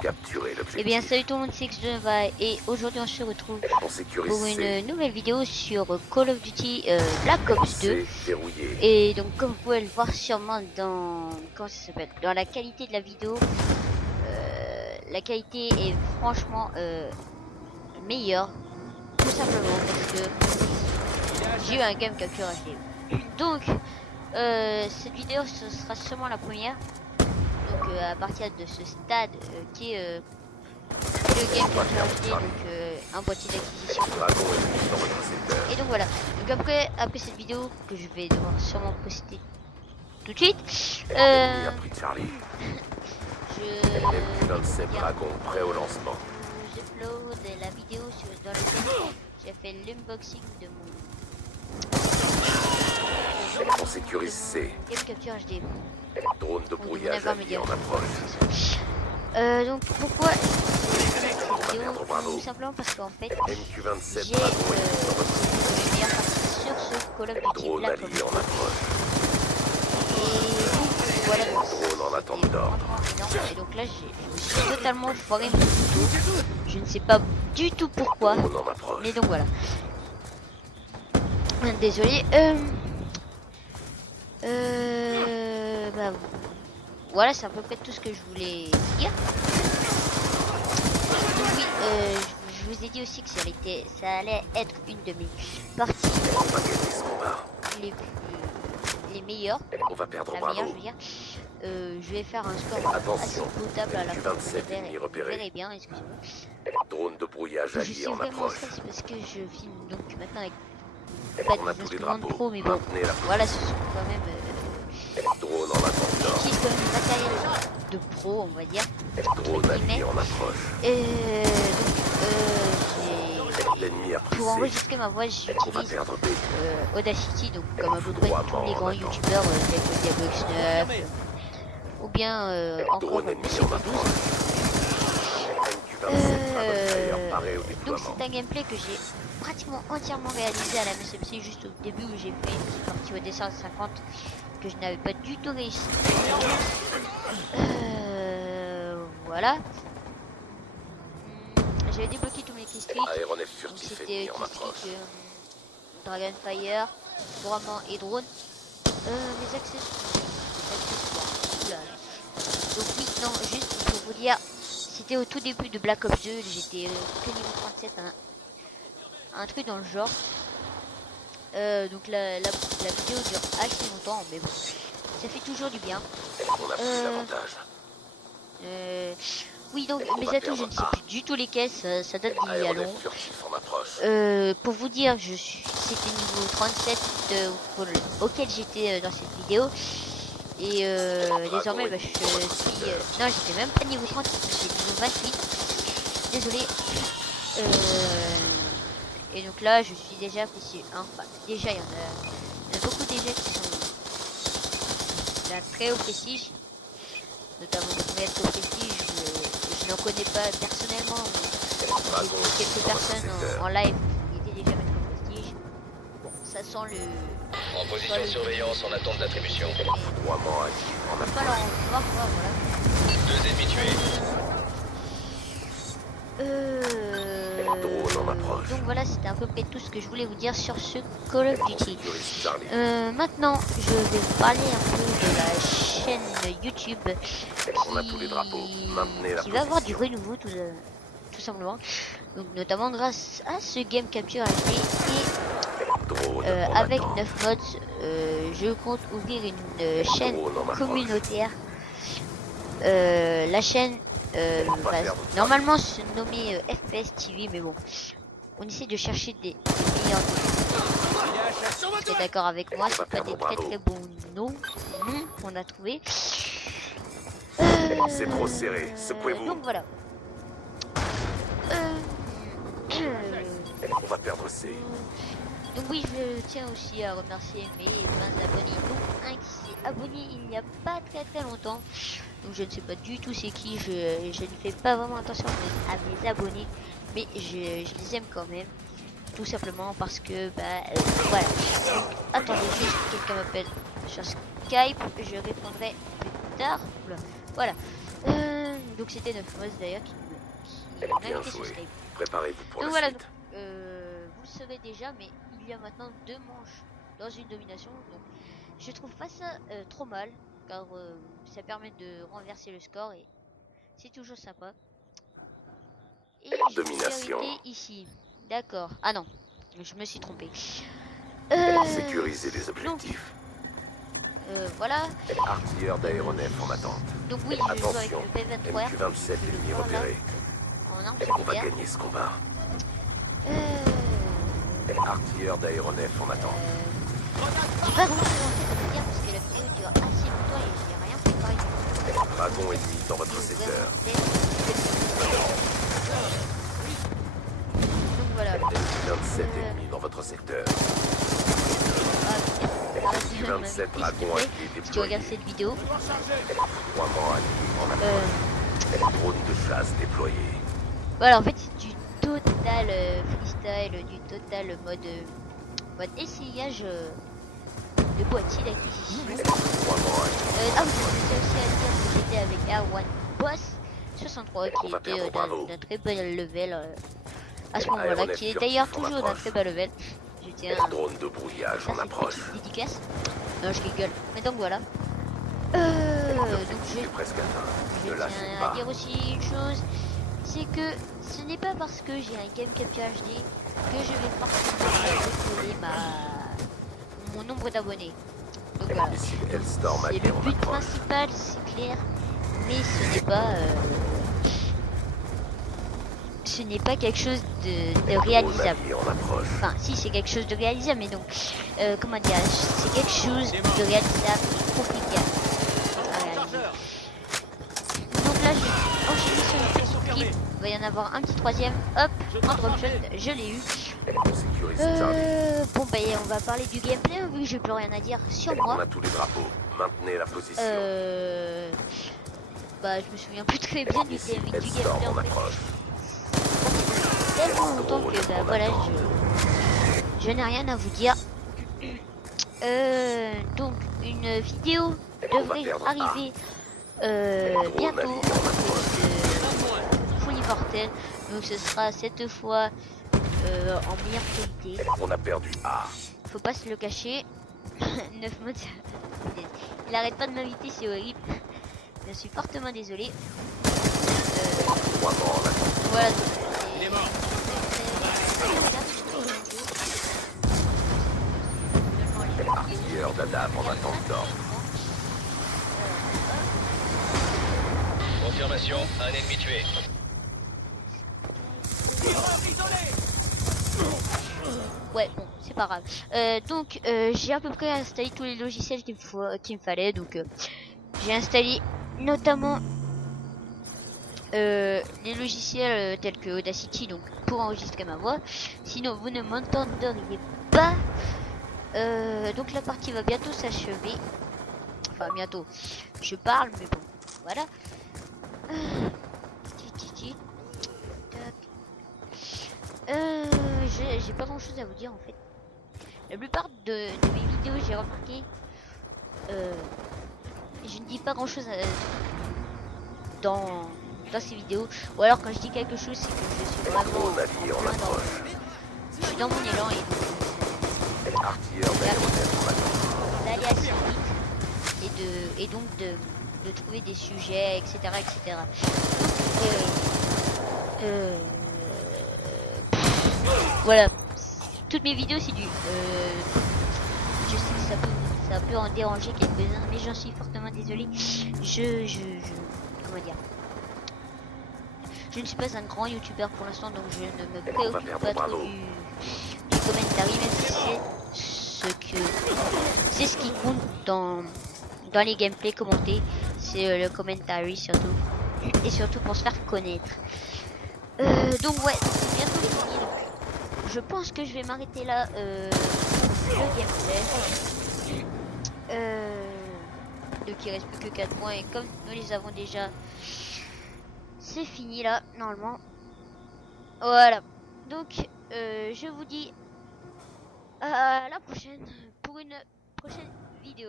Capturer l'objectif. Eh bien salut tout le monde, c'est X2 et aujourd'hui on se retrouve pour une nouvelle vidéo sur Call of Duty Black Ops 2. Verrouillé. Et donc comme vous pouvez le voir sûrement dans comment ça s'appelle, dans la qualité de la vidéo, la qualité est franchement meilleure, tout simplement parce que j'ai eu un game capture HD. Donc cette vidéo ce sera seulement la première. Donc à partir de ce stade qui est le game capture HD, donc un boîtier d'acquisition. Et donc voilà. Donc après cette vidéo que je vais devoir sûrement poster tout de suite, Dragon prêt au lancement. J'upload la vidéo dans laquelle j'ai fait l'unboxing de mon On sécurise C. game capture HD. Drone de brouillage allié en approche. Donc pourquoi cette vidéo? Tout simplement parce qu'en fait MQ-27 j'ai Dragon une meilleure partie sur ce Call of Duty drone Black allié en Ops. approche. Et voilà. Drone en attente d'ordre. Et donc là je me suis totalement foiré mon tuto. Je ne sais pas du tout pourquoi. Drone en approche. Mais donc voilà. Désolé. Bah, voilà, c'est à peu près tout ce que je voulais dire. Oui, je vous ai dit aussi que ça allait être une de mes parties les meilleures. On va perdre La Bravo. meilleure, je veux dire. Je vais faire un score assez potable à la fin. Vous verrez bien, excusez-moi. Drone de brouillage Je allié suis en vraiment approche. stressé parce que je filme donc maintenant avec On a pas des tous les instruments de drapeaux. pro, mais bon, Maintenez la voilà, ce sont quand même drone en attente d'ordre. j'utilise quand même du matériel de pro, on va dire. Drone allié en approche. Et L'ennemi a pris pour C. enregistrer ma voix, On va j'utilise perdre B. Audacity, donc comme à peu près tous les grands youtubeurs tels que Diablo X9 ou bien encore Drone ennemi en approche. MQ-27 paré au donc déploiement. c'est un gameplay que j'ai pratiquement entièrement réalisé à la MSMC juste au début où j'ai fait une petite partie au dessin 50 que je n'avais pas du tout réussi. Voilà. J'avais débloqué tous mes keystricks. Aéronef Donc furtif c'était ennemi en approche. keystrick Dragonfire, Bourrament et Drone. Les accessoires. Oula. Donc oui, non, juste pour vous dire, c'était au tout début de Black Ops 2, j'étais que niveau 37, un truc dans le genre. Donc la vidéo dure assez longtemps, mais bon, ça fait toujours du bien. On a plus l'avantage. Oui, donc mes atouts, je ne sais plus du tout lesquels, ça date d'il y a long. Aéronef furtif en approche. Pour vous dire, c'était niveau 37 auquel j'étais dans cette vidéo. Et désormais, bah, je suis... non, j'étais même pas niveau 37, j'étais niveau 28. Désolé. Et donc là, je suis déjà officier 1. Enfin, déjà, il y en a beaucoup déjà qui sont d'un très haut prestige. Notamment le maître au prestige, je n'en connais pas personnellement, mais j'ai vu quelques personnes en live qui étaient déjà maître au prestige. Bon, ça sent le... En position de surveillance, en attente d'attribution. Droiement allié en On va approche. pas leur voir quoi, voilà. 2 ennemis tués. Drone en approche. Donc voilà, c'était à peu près tout ce que je voulais vous dire sur ce Call of Duty. Sécurise Charlie. Maintenant, je vais vous parler un peu de la chaîne YouTube On a tous les drapeaux. Maintenez la qui va avoir du position. renouveau tout simplement. Donc notamment grâce à ce Game Capture HD et Drone avec en 9 mods, je compte ouvrir une chaîne communautaire. La chaîne va normalement se nommer FPS TV, mais bon, on essaie de chercher des meilleurs noms. Vous êtes d'accord avec moi, c'est pas des très bons noms qu'on a trouvé. C'est trop serré, secouez-vous. Donc voilà. On va perdre C. Donc oui, je tiens aussi à remercier mes 20 abonnés, dont un qui s'est abonné il n'y a pas très longtemps. Donc je ne sais pas du tout c'est qui, je ne fais pas vraiment attention à mes abonnés, mais je les aime quand même. Tout simplement parce que, voilà. Donc attendez juste, quelqu'un m'appelle sur Skype, je répondrai plus tard. Voilà. Donc c'était 9 d'ailleurs qui m'a Bien invité sur joué. Skype. Préparez-vous pour Donc la voilà, suite. vous le savez déjà, mais il y a maintenant 2 manches dans une domination. Donc je trouve pas ça trop mal, car ça permet de renverser le score et c'est toujours sympa. Et je suis Domination. arrêté ici. D'accord. Ah non, je me suis trompé. Sécuriser les Donc, objectifs. voilà. Artilleurs d'aéronefs en attente. Donc oui, je joue avec Attention, le P23. MQ-27 Je le ennemis prends, là, repérés. en arme On va similaire. gagner ce combat. Euh, Artilleurs d'aéronefs en attente. J'ai pas grand chose en fait à vous dire parce que la vidéo dure assez longtemps et j'ai rien préparé. Dragon ennemi dans votre secteur. Donc voilà. MQ-27 ennemis dans votre secteur. MQ-27 Dragon allié Si tu déployé. regardes cette vidéo, Déploiement allié en approche. Drone de chasse déployé. voilà, en fait c'est du total freestyle, du total mode essayage de boîtier d'acquisition. Déploiement allié. Ah oui, je tiens aussi à dire que j'étais avec Air1 Boss 63 qui On va était perdre Bravo. d'un très bel level à ce moment-là, qui est d'ailleurs toujours d'un très bel level. Je tiens à Drone de brouillage ça, en c'est une approche. petite dédicace. Non, je rigole. Mais donc voilà. Donc L'objectif est je presque atteint. Ne lâchez tiens pas. à dire aussi une chose, c'est que ce n'est pas parce que j'ai un Game Capture HD que je vais forcément décoller mon nombre d'abonnés. Donc voilà. Missile Hellstorm C'est allié le en but approche. principal, c'est clair, mais ce n'est pas quelque chose de Drone réalisable. allié en approche. Enfin, si c'est quelque chose de réalisable, mais donc, comment dire, c'est quelque chose de réalisable et compliqué à réaliser. Donc là, je vais enchaîner sur le petit clip. Il va y en avoir un petit troisième. Hop, en drop shot, je l'ai eu. On sécurise Charlie. Bon, bah, on va parler du gameplay, vu que j'ai plus rien à dire sur On moi. a tous les drapeaux. Maintenez la position. Bah, je me souviens plus très bien du Missile gameplay Hellstorm en en fait. approche. Tellement longtemps que bah, voilà, je n'ai rien à vous dire. Donc une vidéo devrait arriver bientôt de Full Immortel. Donc ce sera cette fois en meilleure qualité. On a perdu A. Faut pas se le cacher. 9 modes. Il arrête pas de m'inviter, c'est horrible. Je suis fortement désolé. Trois morts en attente. Voilà. Il est mort. Artilleurs d'Adam en attente d'ordre. Confirmation, un ennemi tué. Ouais, bon, c'est pas grave. Donc, j'ai à peu près installé tous les logiciels qu'il me fallait. Donc, j'ai installé notamment les logiciels tels que Audacity, donc pour enregistrer ma voix. Sinon, vous ne m'entendriez pas. Donc, la partie va bientôt s'achever. Enfin, bientôt. Je parle, mais bon, voilà. J'ai pas grand chose à vous dire en fait. La plupart de mes vidéos, j'ai remarqué, je ne dis pas grand chose dans ces vidéos. Ou alors quand je dis quelque chose, c'est que je suis vraiment Drone allié en approche. je suis dans mon élan et Artilleurs d'aéronefs en attente. d'aller assez vite et donc de trouver des sujets, etc. etc. Voilà, toutes mes vidéos c'est du je sais que ça peut en déranger quelques-uns, mais j'en suis fortement désolé. Comment dire, je ne suis pas un grand youtubeur pour l'instant, donc je ne me préoccupe pas trop du commentaire, même si c'est ce qui compte dans les gameplays commentés, c'est le commentary surtout, et surtout pour se faire connaître. Donc ouais, c'est bientôt fini, donc je pense que je vais m'arrêter là le gameplay. Donc il reste plus que 4 points et comme nous les avons déjà, c'est fini là normalement. Voilà, donc je vous dis à la prochaine pour une prochaine vidéo.